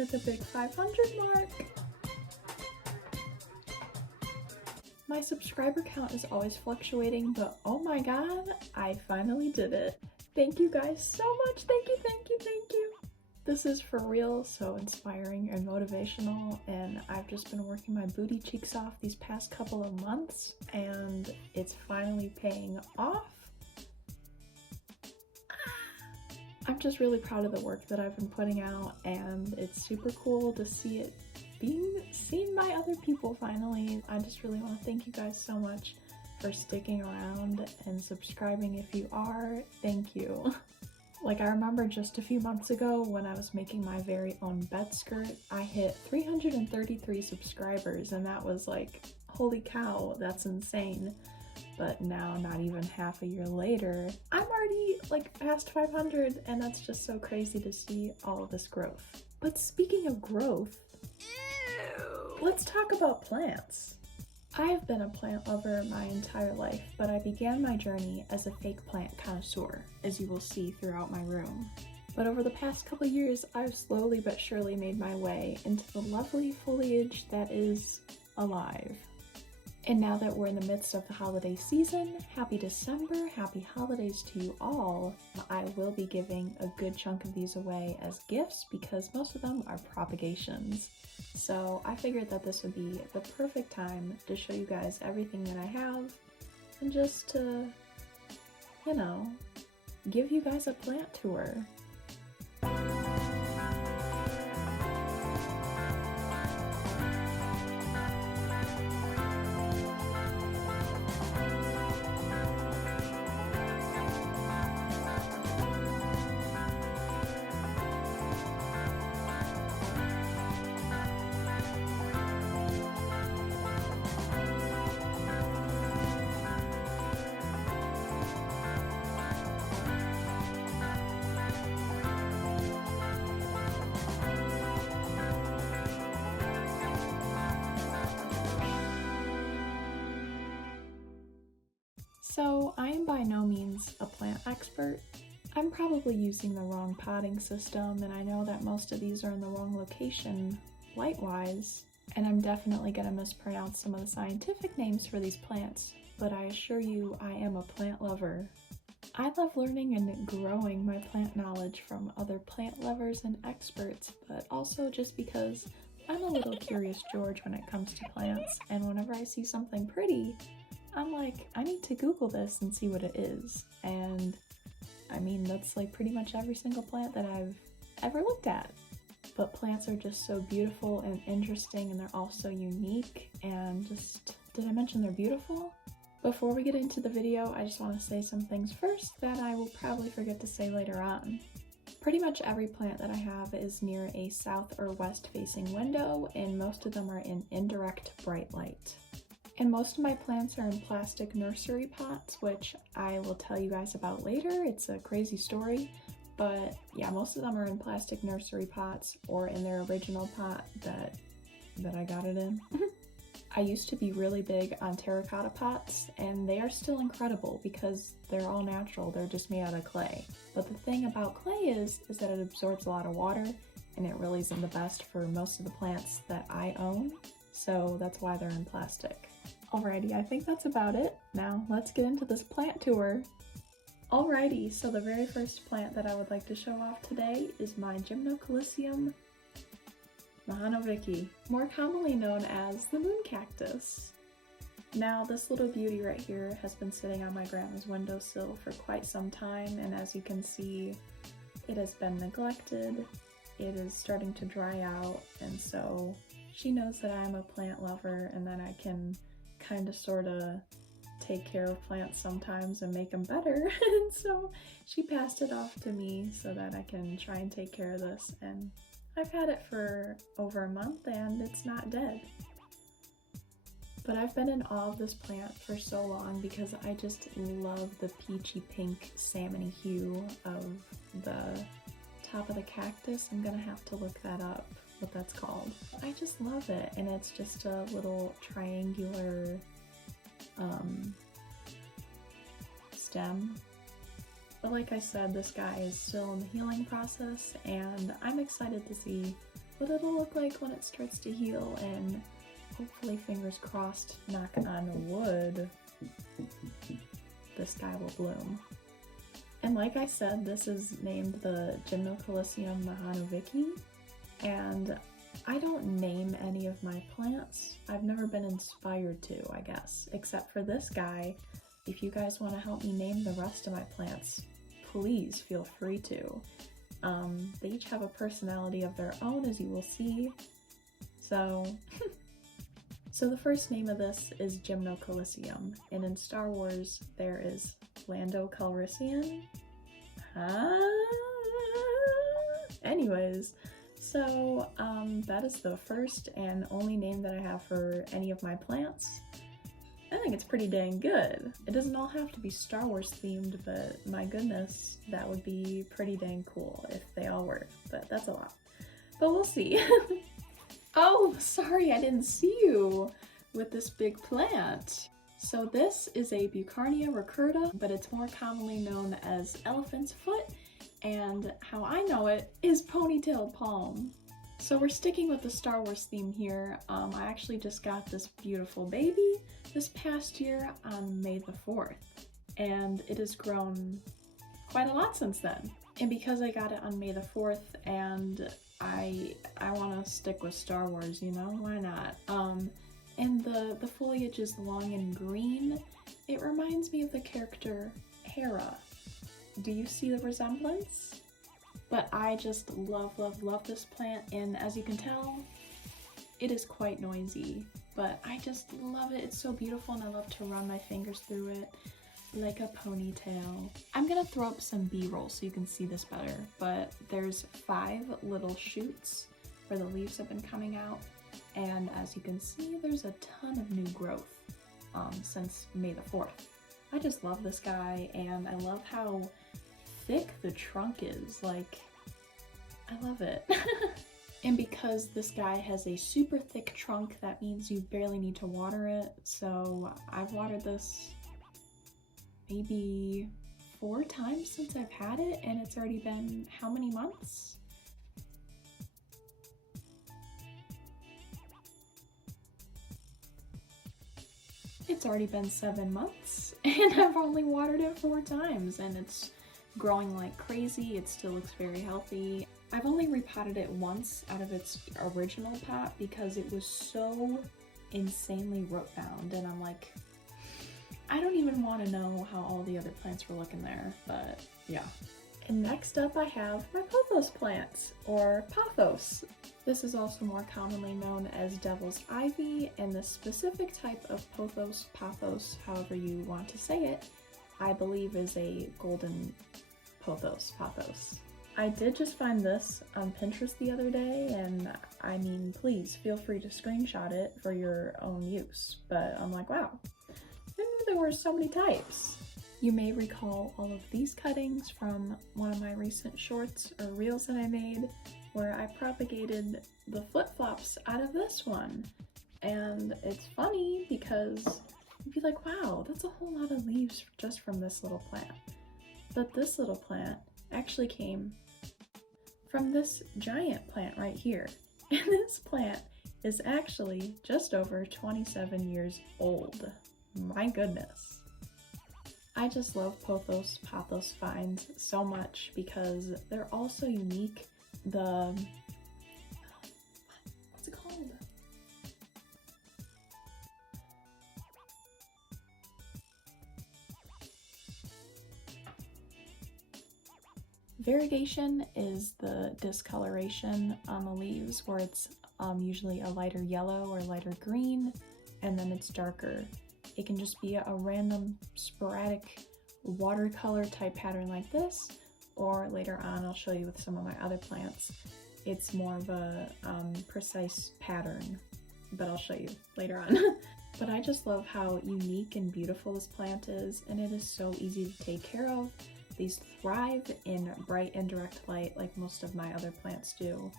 hit the big 500 mark. My subscriber count is always fluctuating, but oh my god, I finally did it. Thank you guys so much. Thank you, thank you, thank you. This is for real, so inspiring and motivational, and I've just been working my booty cheeks off these past couple of months, and it's finally paying off. I'm just really proud of the work that I've been putting out, and it's super cool to see it being seen by other people finally. I just really want to thank you guys so much for sticking around and subscribing if you are. Thank you. Like, I remember just a few months ago when I was making my very own bed skirt, I hit 333 subscribers, and that was like, holy cow, that's insane. But now, not even half a year later, I'm already like past 500, and that's just so crazy to see all of this growth. But speaking of growth, let's talk about plants. I have been a plant lover my entire life, but I began my journey as a fake plant connoisseur, as you will see throughout my room. But over the past couple years, I've slowly but surely made my way into the lovely foliage that is alive. And now that we're in the midst of the holiday season, happy December, happy holidays to you all. I will be giving a good chunk of these away as gifts because most of them are propagations. So I figured that this would be the perfect time to show you guys everything that I have and just to, you know, give you guys a plant tour. So I am by no means a plant expert. I'm probably using the wrong potting system, and I know that most of these are in the wrong location light-wise, and I'm definitely going to mispronounce some of the scientific names for these plants, but I assure you I am a plant lover. I love learning and growing my plant knowledge from other plant lovers and experts, but also just because I'm a little curious George when it comes to plants, and whenever I see something pretty, I'm like, I need to Google this and see what it is. And I mean, that's like pretty much every single plant that I've ever looked at. But plants are just so beautiful and interesting, and they're also unique, and just, did I mention they're beautiful? Before we get into the video, I just want to say some things first that I will probably forget to say later on. Pretty much every plant that I have is near a south or west facing window, and most of them are in indirect bright light. And most of my plants are in plastic nursery pots, which I will tell you guys about later. It's a crazy story, but yeah, most of them are in plastic nursery pots or in their original pot that I got it in. I used to be really big on terracotta pots, and they are still incredible because they're all natural. They're just made out of clay. But the thing about clay is that it absorbs a lot of water, and it really isn't the best for most of the plants that I own. So that's why they're in plastic. Alrighty, I think that's about it. Now let's get into this plant tour. Alrighty, so the very first plant that I would like to show off today is my Gymnocalycium mihanovichii, more commonly known as the moon cactus. Now this little beauty right here has been sitting on my grandma's windowsill for quite some time, and as you can see, it has been neglected. It is starting to dry out, and so she knows that I'm a plant lover and that I can kind of sort of take care of plants sometimes and make them better. And so she passed it off to me so that I can try and take care of this, and I've had it for over a month and it's not dead. But I've been in awe of this plant for so long because I just love the peachy pink salmony hue of the top of the cactus. I'm gonna have to look that up, what that's called. I just love it, and it's just a little triangular stem. But like I said, this guy is still in the healing process, and I'm excited to see what it'll look like when it starts to heal, and hopefully, fingers crossed, knock on wood, this guy will bloom. And like I said, this is named the Gymnocalycium mihanovichii, and I don't name any of my plants. I've never been inspired to, I guess, except for this guy. If you guys want to help me name the rest of my plants, please feel free to. They each have a personality of their own, as you will see. So the first name of this is Gymnocalycium, and in Star Wars there is Lando Calrissian. Anyways, so that is the first and only name that I have for any of my plants. I think it's pretty dang good. It doesn't all have to be Star Wars themed, but my goodness, that would be pretty dang cool if they all were, but that's a lot. But we'll see. Oh, sorry, I didn't see you with this big plant. So this is a Beaucarnea recurvata, but it's more commonly known as elephant's foot, and how I know it is ponytail palm. So we're sticking with the Star Wars theme here. I actually just got this beautiful baby this past year on May the 4th, and it has grown quite a lot since then. And because I got it on May the 4th, and I want to stick with Star Wars, you know, why not? And the foliage is long and green. It reminds me of the character Hera. Do you see the resemblance? But I just love, love, love this plant, and as you can tell, it is quite noisy, but I just love it. It's so beautiful, and I love to run my fingers through it like a ponytail. I'm gonna throw up some B-roll so you can see this better, but there's 5 little shoots where the leaves have been coming out, and as you can see, there's a ton of new growth since May the 4th. I just love this guy, and I love how thick the trunk is. Like, I love it. And because this guy has a super thick trunk, that means you barely need to water it. So I've watered this maybe 4 times since I've had it, and it's already been how many months? It's already been 7 months, and I've only watered it 4 times, and it's growing like crazy. It still looks very healthy. I've only repotted it once out of its original pot because it was so insanely root bound, and I'm like, I don't even want to know how all the other plants were looking there, but yeah. And next up I have my pothos plants, or pathos. This is also more commonly known as devil's ivy, and the specific type of pothos, pathos, however you want to say it, I believe is a golden pothos, pathos. I did just find this on Pinterest the other day, and I mean, please feel free to screenshot it for your own use, but I'm like, wow, I didn't know there were so many types. You may recall all of these cuttings from one of my recent shorts or reels that I made, where I propagated the flip-flops out of this one. And it's funny because you'd be like, wow, that's a whole lot of leaves just from this little plant. But this little plant actually came from this giant plant right here. And this plant is actually just over 27 years old. My goodness. I just love pothos, pathos vines so much because they're all so unique. What's it called? Variegation is the discoloration on the leaves, where it's usually a lighter yellow or lighter green, and then it's darker. It can just be a random sporadic watercolor type pattern like this, or later on I'll show you with some of my other plants. It's more of a precise pattern, but I'll show you later on. But I just love how unique and beautiful this plant is, and it is so easy to take care of. These thrive in bright indirect light like most of my other plants do.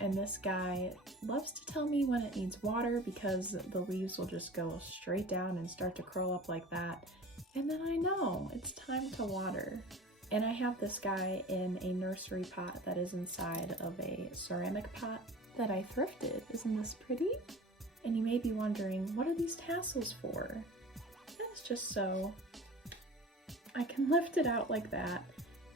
And this guy loves to tell me when it needs water because the leaves will just go straight down and start to curl up like that. And then I know it's time to water. And I have this guy in a nursery pot that is inside of a ceramic pot, that I thrifted. Isn't this pretty? And you may be wondering, what are these tassels for? That's just so I can lift it out like that,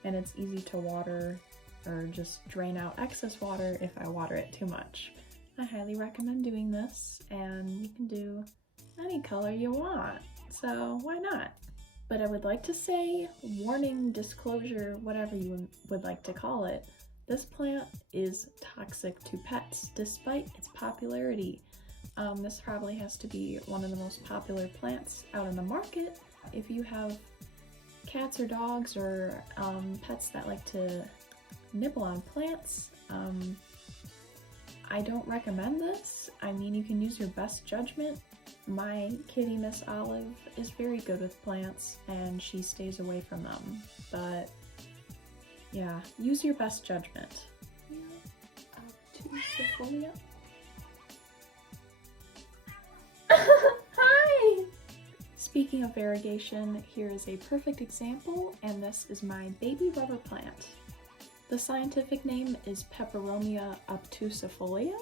and it's easy to water or just drain out excess water if I water it too much. I highly recommend doing this, and you can do any color you want, so why not? But I would like to say, warning, disclosure, whatever you would like to call it, this plant is toxic to pets despite its popularity. This probably has to be one of the most popular plants out in the market. If you have cats or dogs or pets that like to nibble on plants, I don't recommend this. I mean, you can use your best judgment. My kitty, Miss Olive, is very good with plants and she stays away from them. But yeah, use your best judgment. Obtusifolia. Hi! Speaking of variegation, here is a perfect example, and this is my baby rubber plant. The scientific name is Peperomia obtusifolia,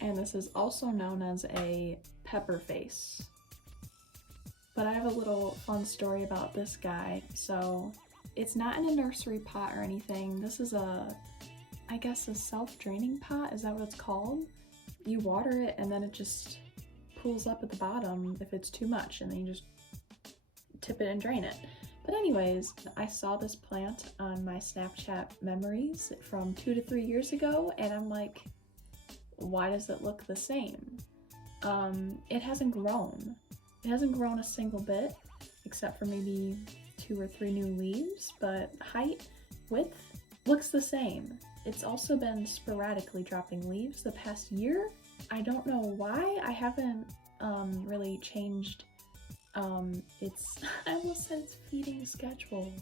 and this is also known as a pepper face. But I have a little fun story about this guy. So it's not in a nursery pot or anything. This is I guess a self-draining pot, is that what it's called? You water it and then it just pools up at the bottom if it's too much, and then you just tip it and drain it. But anyways, I saw this plant on my Snapchat memories from 2 to 3 years ago, and I'm like, why does it look the same? It hasn't grown. It hasn't grown a single bit, except for maybe 2 or 3 new leaves, but height, width, looks the same. It's also been sporadically dropping leaves the past year. I don't know why. I haven't really changed I almost said its feeding schedule.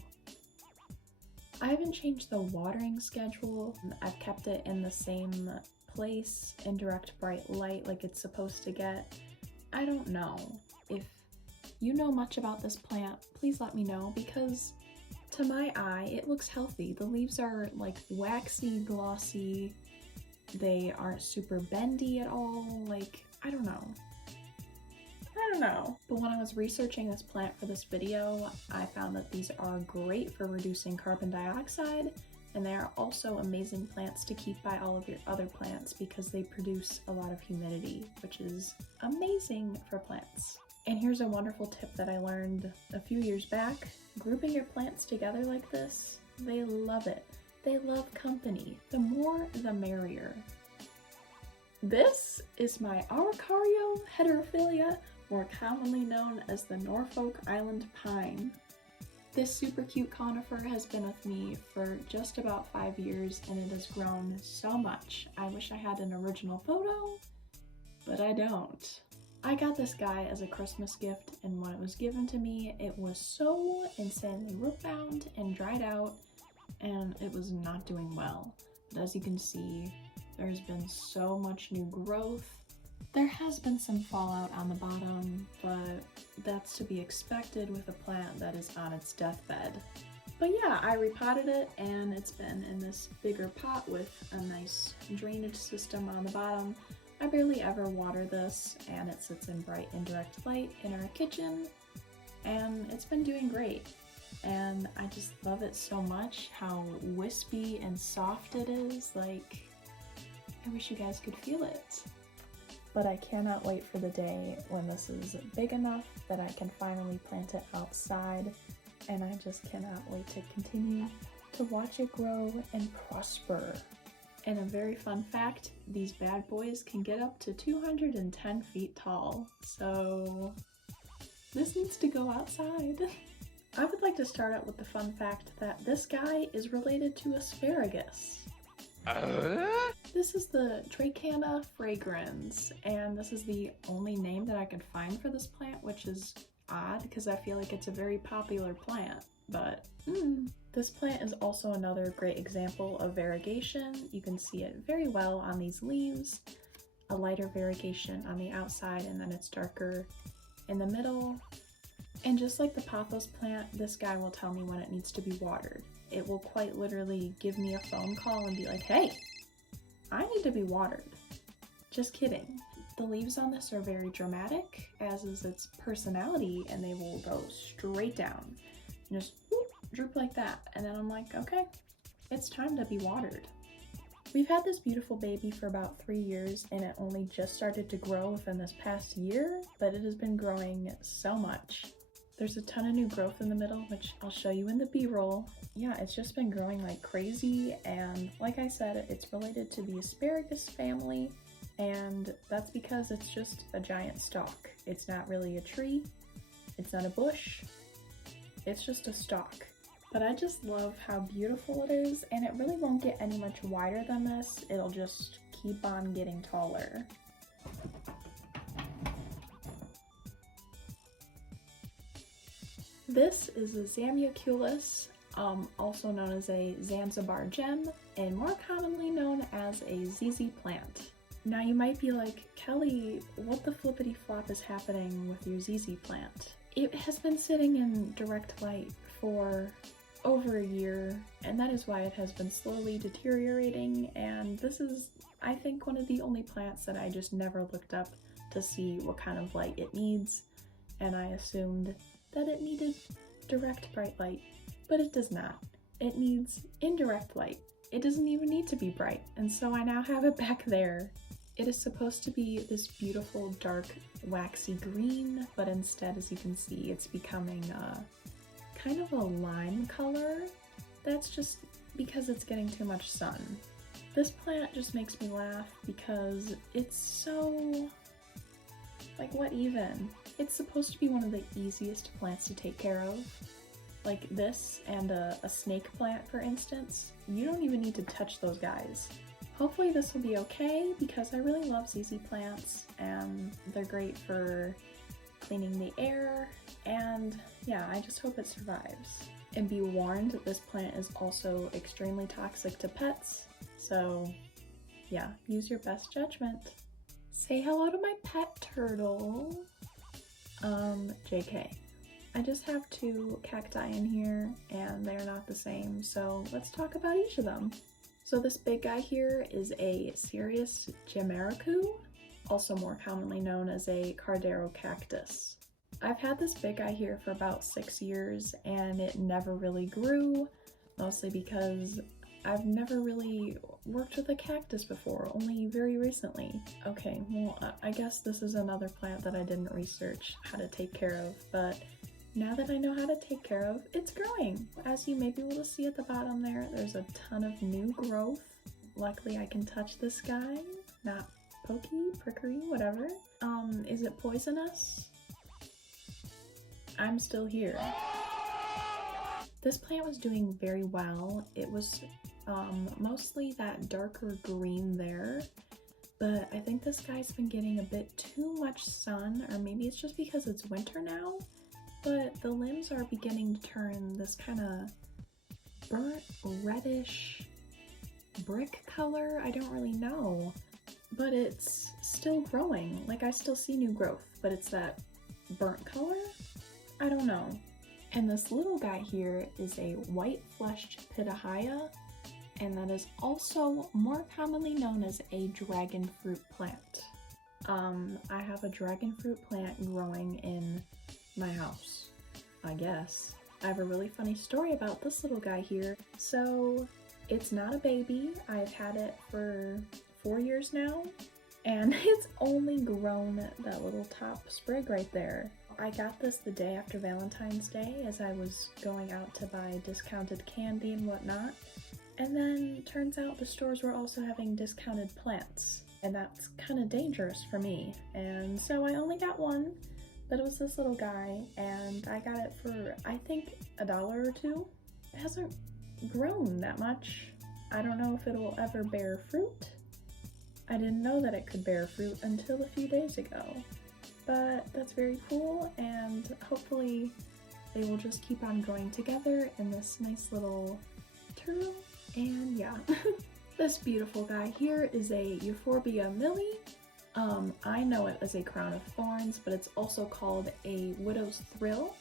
I haven't changed the watering schedule. I've kept it in the same place in direct bright light like it's supposed to get. I don't know. If you know much about this plant, please let me know, because to my eye it looks healthy. The leaves are like waxy, glossy. They aren't super bendy at all. Like, I don't know. But when I was researching this plant for this video, I found that these are great for reducing carbon dioxide, and they are also amazing plants to keep by all of your other plants because they produce a lot of humidity, which is amazing for plants. And here's a wonderful tip that I learned a few years back. Grouping your plants together like this, they love it. They love company. The more, the merrier. This is my Araucaria heterophylla, more commonly known as the Norfolk Island pine. This super cute conifer has been with me for just about 5 years, and it has grown so much. I wish I had an original photo, but I don't. I got this guy as a Christmas gift, and when it was given to me, it was so insanely root bound and dried out, and it was not doing well. But as you can see, there's been so much new growth. There has been some fallout on the bottom, but that's to be expected with a plant that is on its deathbed. But yeah, I repotted it, and it's been in this bigger pot with a nice drainage system on the bottom. I barely ever water this, and it sits in bright indirect light in our kitchen, and it's been doing great. And I just love it so much, how wispy and soft it is. Like, I wish you guys could feel it. But I cannot wait for the day when this is big enough that I can finally plant it outside, and I just cannot wait to continue to watch it grow and prosper. And a very fun fact, these bad boys can get up to 210 feet tall, so this needs to go outside. I would like to start out with the fun fact that this guy is related to asparagus. This is the Dracaena Fragrans, and this is the only name that I could find for this plant, which is odd because I feel like it's a very popular plant, but This plant is also another great example of variegation. You can see it very well on these leaves, a lighter variegation on the outside, and then it's darker in the middle. And just like the pothos plant, this guy will tell me when it needs to be watered. It will quite literally give me a phone call and be like, hey, I need to be watered. Just kidding. The leaves on this are very dramatic, as is its personality, and they will go straight down and just whoop, droop like that. And then I'm like, okay, it's time to be watered. We've had this beautiful baby for about 3 years, and it only just started to grow within this past year, but it has been growing so much. There's a ton of new growth in the middle, which I'll show you in the B-roll. Yeah, it's just been growing like crazy, and like I said, it's related to the asparagus family, and that's because it's just a giant stalk. It's not really a tree, it's not a bush, it's just a stalk. But I just love how beautiful it is, and it really won't get any much wider than this. It'll just keep on getting taller. This is a Zamioculcas, also known as a Zanzibar gem, and more commonly known as a ZZ plant. Now you might be like, Kelly, what the flippity flop is happening with your ZZ plant? It has been sitting in direct light for over a year, and that is why it has been slowly deteriorating, and this is, I think, one of the only plants that I just never looked up to see what kind of light it needs, and I assumed that it needed direct bright light, but it does not. It needs indirect light. It doesn't even need to be bright, and so I now have it back there. It is supposed to be this beautiful dark waxy green, but instead, as you can see, it's becoming kind of a lime color. That's just because it's getting too much sun. This plant just makes me laugh because it's so, like, what even? It's supposed to be one of the easiest plants to take care of. Like this and a snake plant, for instance. You don't even need to touch those guys. Hopefully this will be okay because I really love ZZ plants and they're great for cleaning the air, and yeah, I just hope it survives. And be warned that this plant is also extremely toxic to pets, so yeah, use your best judgment. Say hello to my pet turtle. JK. I just have 2 cacti in here and they're not the same, so let's talk about each of them. So this big guy here is a Cereus Jamacaru, also more commonly known as a cardeiro cactus. I've had this big guy here for about 6 years and it never really grew, mostly because I've never really worked with a cactus before, only very recently. Okay, well, I guess this is another plant that I didn't research how to take care of, but now that I know how to take care of, it's growing. As you may be able to see at the bottom there, there's a ton of new growth. Luckily I can touch this guy, not pokey, prickery, whatever. Is it poisonous? I'm still here. This plant was doing very well. It was mostly that darker green there, but I think this guy's been getting a bit too much sun, or maybe it's just because it's winter now, but the limbs are beginning to turn this kind of burnt reddish brick color. I don't really know, but it's still growing. Like, I still see new growth, but it's that burnt color? I don't know. And this little guy here is a white-fleshed pitahaya, and that is also more commonly known as a dragon fruit plant. I have a dragon fruit plant growing in my house, I guess. I have a really funny story about this little guy here. So, it's not a baby. I've had it for 4 years now, and it's only grown that little top sprig right there. I got this the day after Valentine's Day as I was going out to buy discounted candy and whatnot. And then turns out the stores were also having discounted plants, and that's kind of dangerous for me. And so I only got one, but it was this little guy, and I got it for, I think, $1 or $2. It hasn't grown that much. I don't know if it'll ever bear fruit. I didn't know that it could bear fruit until a few days ago. But that's very cool, and hopefully they will just keep on growing together in this nice little turtle. And yeah, this beautiful guy here is a Euphorbia milli. I know it as a crown-of-thorns, but it's also called a widow's thrill.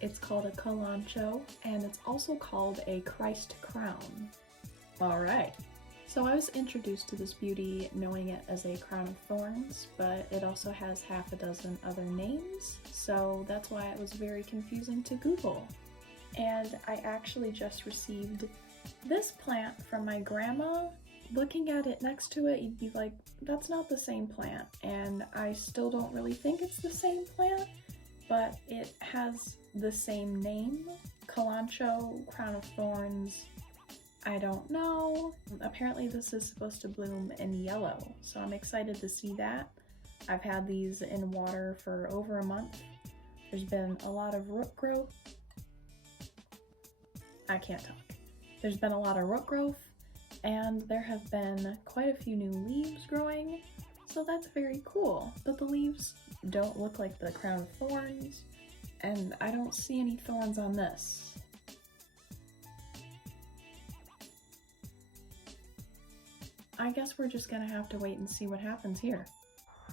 It's called a calancho, and it's also called a Christ crown. Alright, So I was introduced to this beauty knowing it as a crown of thorns, but it also has half a dozen other names, so that's why it was very confusing to Google. And I actually just received this plant from my grandma. Looking at it next to it, you'd be like, that's not the same plant, and I still don't really think it's the same plant, but it has the same name, Kalanchoe, crown of thorns. I don't know. Apparently this is supposed to bloom in yellow, so I'm excited to see that. I've had these in water for over a month. There's been a lot of root growth. I can't talk. There's been a lot of root growth, and there have been quite a few new leaves growing, so that's very cool. But the leaves don't look like the crown of thorns, and I don't see any thorns on this. I guess we're just gonna have to wait and see what happens here.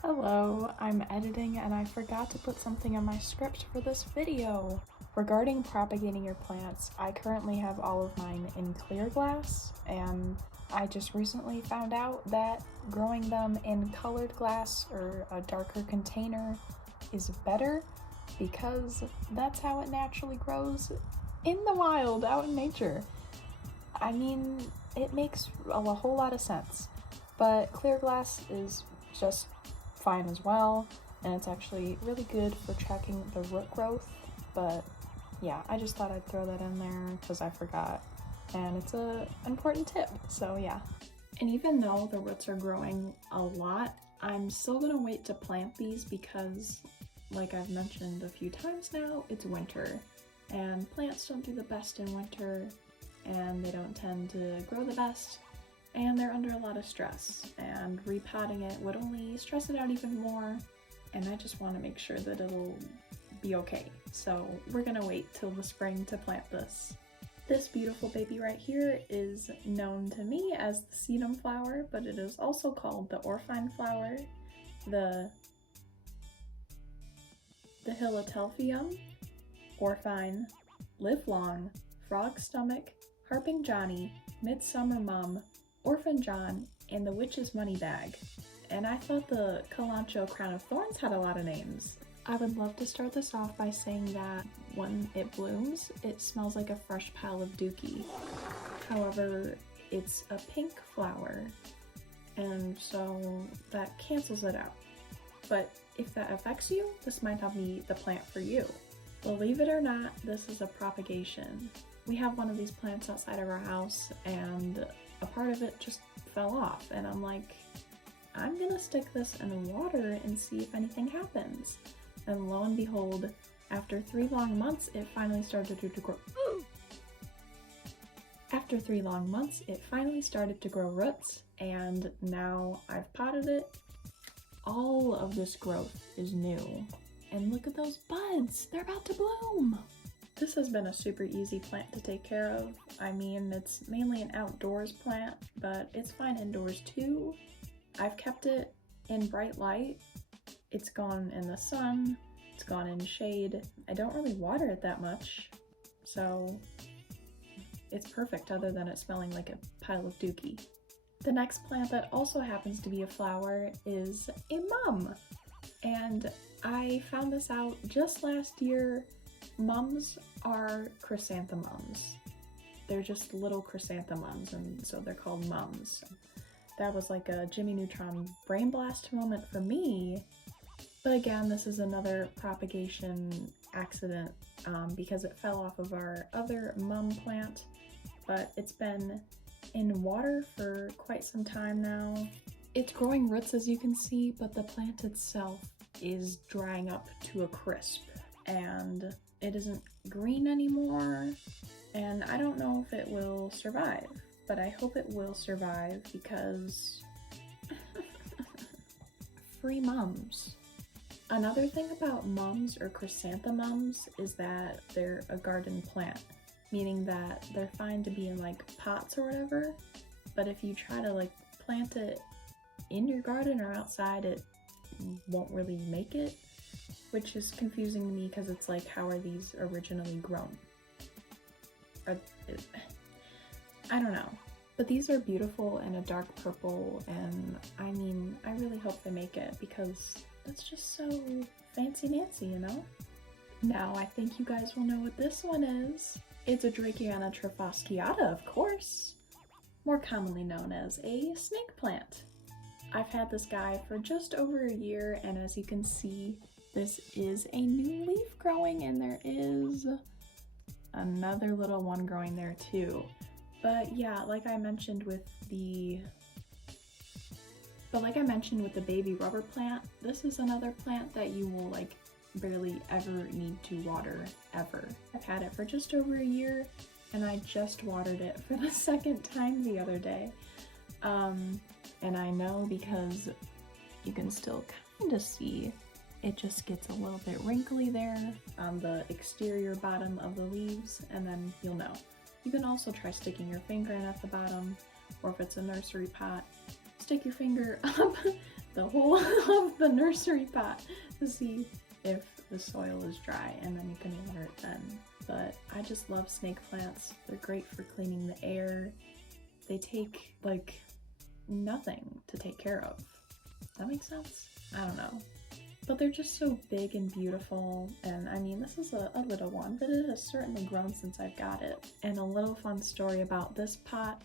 Hello, I'm editing and I forgot to put something in my script for this video. Regarding propagating your plants, I currently have all of mine in clear glass, and I just recently found out that growing them in colored glass or a darker container is better because that's how it naturally grows in the wild, out in nature. I mean, it makes a whole lot of sense, but clear glass is just fine as well, and it's actually really good for tracking the root growth. But yeah, I just thought I'd throw that in there because I forgot, and it's an important tip, so yeah. And even though the roots are growing a lot, I'm still gonna wait to plant these because, like I've mentioned a few times now, it's winter, and plants don't do the best in winter, and they don't tend to grow the best, and they're under a lot of stress, and repotting it would only stress it out even more, and I just want to make sure that it'll be okay. So we're gonna wait till the spring to plant this. This beautiful baby right here is known to me as the sedum flower, but it is also called the orpine flower, the Hilatelphium, orpine, livelong, frog stomach, harping Johnny, midsummer mum, orphan John, and the witch's money bag. And I thought the Kalanchoe crown of thorns had a lot of names. I would love to start this off by saying that when it blooms, it smells like a fresh pile of dookie. However, it's a pink flower, and so that cancels it out. But if that affects you, this might not be the plant for you. Believe it or not, this is a propagation. We have one of these plants outside of our house, and a part of it just fell off, and I'm like, I'm gonna stick this in water and see if anything happens. And lo and behold, after 3 long months, it finally started to grow. After 3 long months, it finally started to grow roots, and now I've potted it. All of this growth is new. And look at those buds, they're about to bloom. This has been a super easy plant to take care of. I mean, it's mainly an outdoors plant, but it's fine indoors too. I've kept it in bright light. It's gone in the sun, it's gone in shade. I don't really water it that much, so it's perfect other than it smelling like a pile of dookie. The next plant that also happens to be a flower is a mum, and I found this out just last year. Mums are chrysanthemums. They're just little chrysanthemums, and so they're called mums. That was like a Jimmy Neutron brain blast moment for me. But again, this is another propagation accident because it fell off of our other mum plant, but it's been in water for quite some time now. It's growing roots, as you can see, but the plant itself is drying up to a crisp, and it isn't green anymore, and I don't know if it will survive, but I hope it will survive because free mums. Another thing about mums or chrysanthemums is that they're a garden plant, meaning that they're fine to be in like pots or whatever, but if you try to like plant it in your garden or outside, it won't really make it, which is confusing to me because it's like, how are these originally grown? I don't know. But these are beautiful in a dark purple, and I mean, I really hope they make it because that's just so fancy-nancy, you know? Now I think you guys will know what this one is. It's a Dracaena Fragrans, of course, more commonly known as a snake plant. I've had this guy for just over a year, and as you can see, this is a new leaf growing, and there is another little one growing there too. But yeah, like I mentioned with the baby rubber plant, this is another plant that you will like barely ever need to water ever. I've had it for just over a year, and I just watered it for the second time the other day. And I know because you can still kind of see it just gets a little bit wrinkly there on the exterior bottom of the leaves, and then you'll know. You can also try sticking your finger in at the bottom, or if it's a nursery pot, stick your finger up the whole of the nursery pot to see if the soil is dry, and then you can water it then. But I just love snake plants. They're great for cleaning the air. They take like nothing to take care of. That makes sense? I don't know. But they're just so big and beautiful, and I mean, this is a little one, but it has certainly grown since I've got it. And a little fun story about this pot,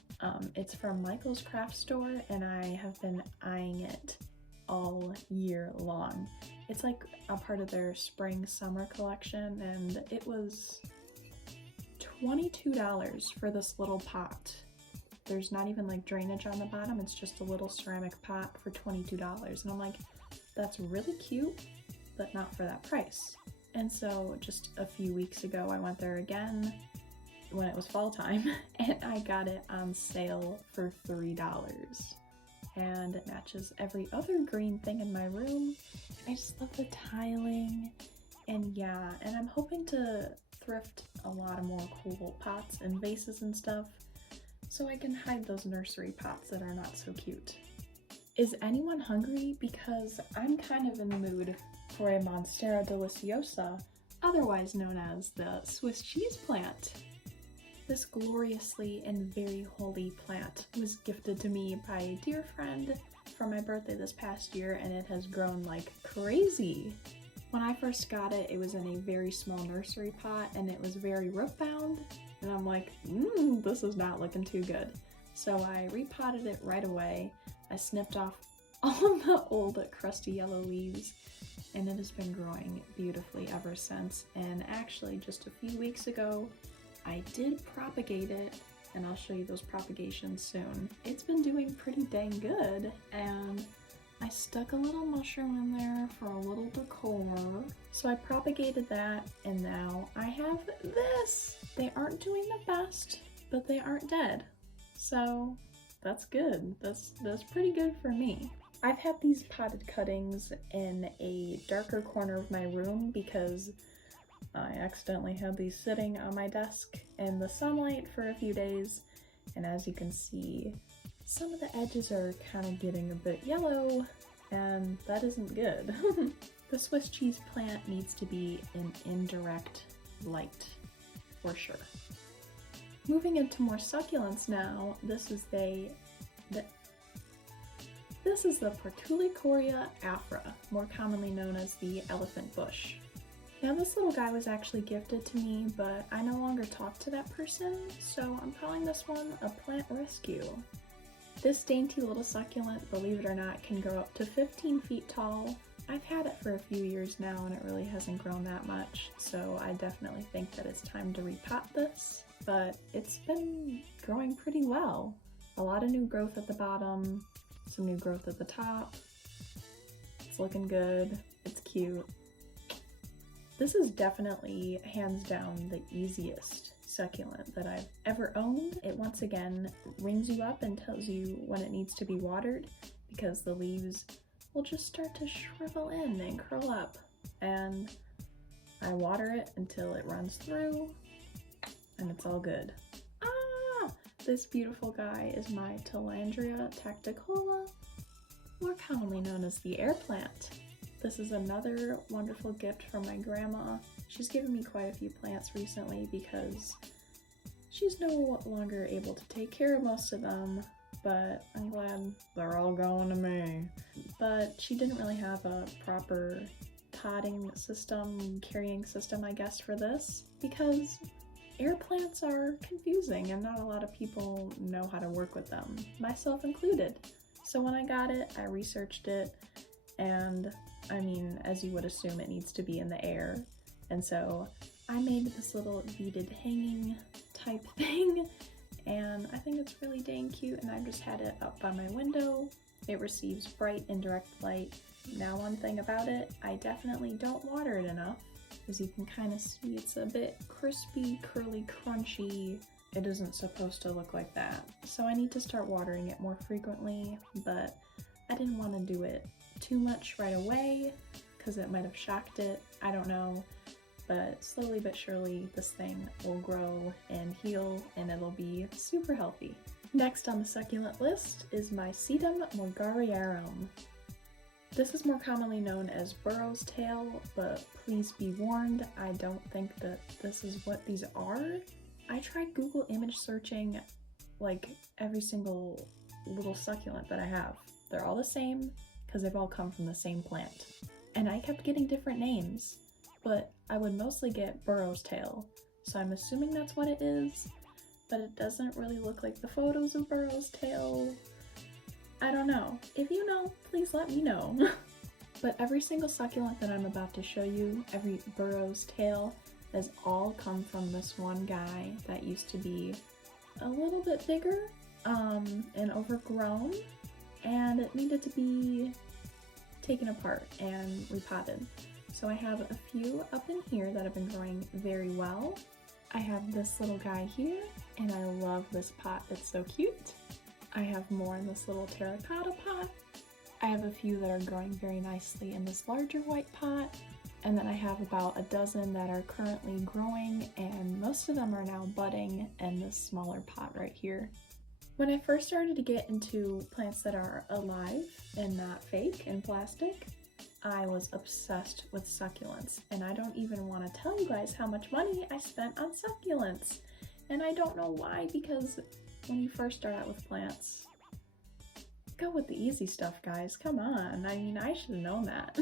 it's from Michael's craft store, and I have been eyeing it all year long. It's like a part of their spring-summer collection, and it was $22 for this little pot. There's not even like drainage on the bottom, it's just a little ceramic pot for $22. And I'm like, that's really cute, but not for that price. And so just a few weeks ago, I went there again when it was fall time, and I got it on sale for $3. And it matches every other green thing in my room. I just love the tiling, and yeah, and I'm hoping to thrift a lot of more cool pots and vases and stuff so I can hide those nursery pots that are not so cute. Is anyone hungry? Because I'm kind of in the mood for a Monstera deliciosa, otherwise known as the Swiss cheese plant. This gloriously and very holy plant was gifted to me by a dear friend for my birthday this past year, and it has grown like crazy. When I first got it, it was in a very small nursery pot, and it was very root bound, and I'm like, this is not looking too good. So I repotted it right away. I snipped off all of the old crusty yellow leaves, and it has been growing beautifully ever since. And actually just a few weeks ago, I did propagate it, and I'll show you those propagations soon. It's been doing pretty dang good, and I stuck a little mushroom in there for a little decor. So I propagated that, and now I have this. They aren't doing the best, but they aren't dead. So that's good. That's pretty good for me. I've had these potted cuttings in a darker corner of my room because I accidentally had these sitting on my desk in the sunlight for a few days, and as you can see, some of the edges are kind of getting a bit yellow, and that isn't good. The Swiss cheese plant needs to be in indirect light, for sure. Moving into more succulents now, this is the Aureum afra, more commonly known as the elephant bush. Now this little guy was actually gifted to me, but I no longer talk to that person, so I'm calling this one a plant rescue. This dainty little succulent, believe it or not, can grow up to 15 feet tall. I've had it for a few years now and it really hasn't grown that much, so I definitely think that it's time to repot this, but it's been growing pretty well. A lot of new growth at the bottom, some new growth at the top. It's looking good, it's cute. This is definitely, hands down, the easiest succulent that I've ever owned. It once again rings you up and tells you when it needs to be watered because the leaves will just start to shrivel in and curl up. And I water it until it runs through and it's all good. This beautiful guy is my Tillandria tacticola, more commonly known as the air plant. This is another wonderful gift from my grandma. She's given me quite a few plants recently because she's no longer able to take care of most of them, but I'm glad they're all going to me. But she didn't really have a proper potting system, carrying system, I guess, for this, because air plants are confusing and not a lot of people know how to work with them, myself included. So when I got it, I researched it, and I mean, as you would assume, it needs to be in the air. And so I made this little beaded hanging type thing, and I think it's really dang cute, and I've just had it up by my window. It receives bright indirect light. Now, one thing about it, I definitely don't water it enough. As you can kind of see, it's a bit crispy, curly, crunchy. It isn't supposed to look like that. So I need to start watering it more frequently, but I didn't want to do it too much right away because it might have shocked it. I don't know, but slowly but surely this thing will grow and heal and it'll be super healthy. Next on the succulent list is my Sedum morgariarum. This is more commonly known as burro's tail, but please be warned, I don't think that this is what these are. I tried Google image searching like every single little succulent that I have. They're all the same because they've all come from the same plant. And I kept getting different names, but I would mostly get burro's tail. So I'm assuming that's what it is, but it doesn't really look like the photos of burro's tail. I don't know. If you know, please let me know. But every single succulent that I'm about to show you, every burro's tail, has all come from this one guy that used to be a little bit bigger and overgrown, and it needed to be taken apart and repotted. So I have a few up in here that have been growing very well. I have this little guy here, and I love this pot, it's so cute. I have more in this little terracotta pot. I have a few that are growing very nicely in this larger white pot, and then I have about a dozen that are currently growing, and most of them are now budding in this smaller pot right here. When I first started to get into plants that are alive and not fake and plastic, I was obsessed with succulents, and I don't even want to tell you guys how much money I spent on succulents. And I don't know why, because when you first start out with plants, go with the easy stuff, guys. Come on. I mean, I should have known that.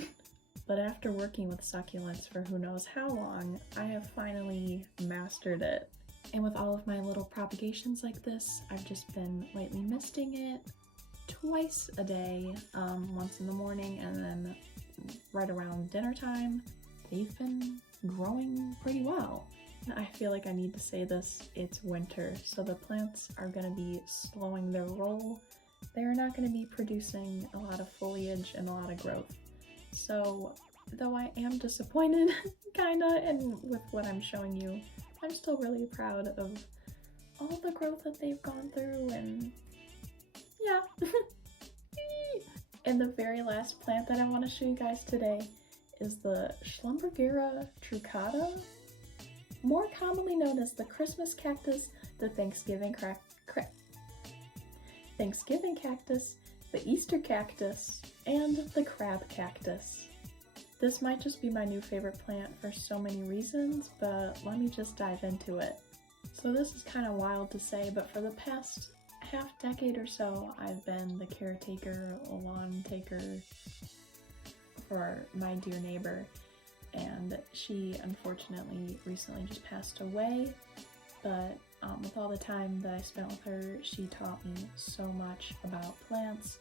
But after working with succulents for who knows how long, I have finally mastered it. And with all of my little propagations like this, I've just been lately misting it twice a day, once in the morning and then right around dinner time. They've been growing pretty well. I feel like I need to say this, it's winter, so the plants are going to be slowing their roll. They're not going to be producing a lot of foliage and a lot of growth. So, though I am disappointed, kinda, and with what I'm showing you, I'm still really proud of all the growth that they've gone through, and yeah. And the very last plant that I want to show you guys today is the Schlumbergera truncata, more commonly known as the Christmas cactus, the Thanksgiving cactus, the Easter cactus, and the crab cactus. This might just be my new favorite plant for so many reasons, but let me just dive into it. So this is kind of wild to say, but for the past half decade or so, I've been the caretaker, lawn taker for my dear neighbor, and she unfortunately recently just passed away, but with all the time that I spent with her, she taught me so much about plants,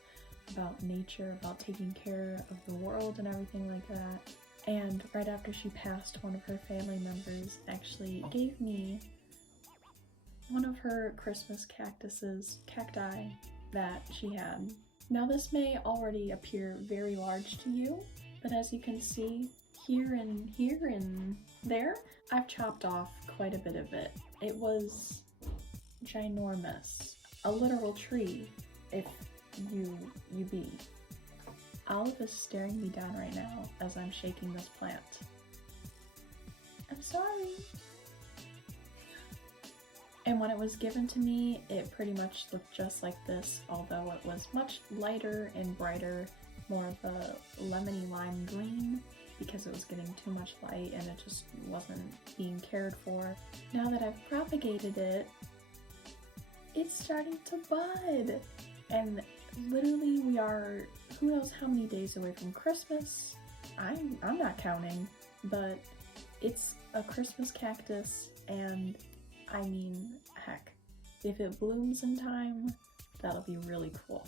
about nature, about taking care of the world and everything like that. And right after she passed, one of her family members actually gave me one of her Christmas cacti that she had. Now this may already appear very large to you, but as you can see, here and there, I've chopped off quite a bit of it. It was ginormous, a literal tree, if you be. Olive is staring me down right now as I'm shaking this plant. I'm sorry. And when it was given to me, it pretty much looked just like this, although it was much lighter and brighter, more of a lemony lime green, because it was getting too much light and it just wasn't being cared for. Now that I've propagated it, it's starting to bud. And literally we are who knows how many days away from Christmas. I'm not counting, but it's a Christmas cactus, and I mean, heck, if it blooms in time, that'll be really cool.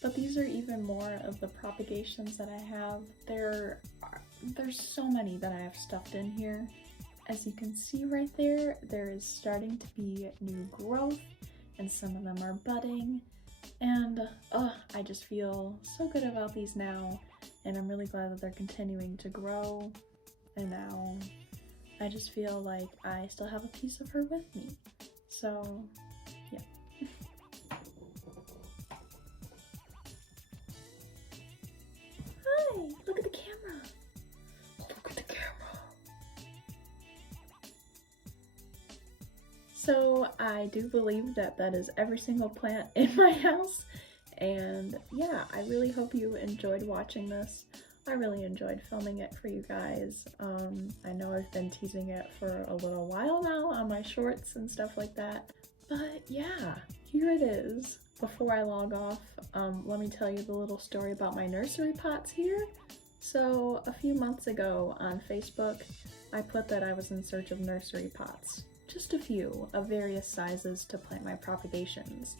But these are even more of the propagations that I have. There's so many that I have stuffed in here. As you can see right there, there is starting to be new growth, and some of them are budding. And I just feel so good about these now, and I'm really glad that they're continuing to grow. And now I just feel like I still have a piece of her with me. So yeah. Hi, look at the camera. Look at the camera. So I do believe that that is every single plant in my house. And yeah, I really hope you enjoyed watching this. I really enjoyed filming it for you guys. I know I've been teasing it for a little while now on my shorts and stuff like that. But yeah, here it is. Before I log off, let me tell you the little story about my nursery pots here. So a few months ago on Facebook, I put that I was in search of nursery pots. Just a few of various sizes to plant my propagations.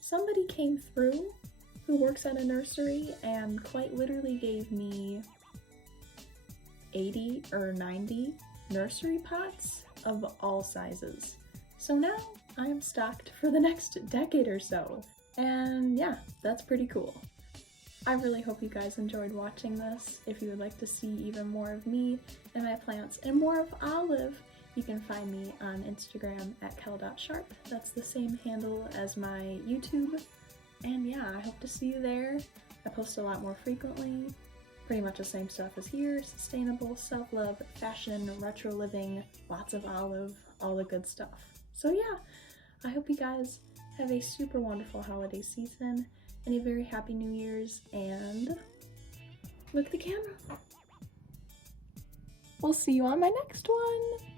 Somebody came through who works at a nursery and quite literally gave me 80 or 90 nursery pots of all sizes. So now I am stocked for the next decade or so. And yeah, that's pretty cool. I really hope you guys enjoyed watching this. If you would like to see even more of me and my plants and more of Olive, you can find me on Instagram at kel.sharp. That's the same handle as my YouTube. And yeah, I hope to see you there. I post a lot more frequently. Pretty much the same stuff as here. Sustainable, self-love, fashion, retro living, lots of Olive, all the good stuff. So yeah, I hope you guys have a super wonderful holiday season and a very happy New Year's, and look at the camera. We'll see you on my next one.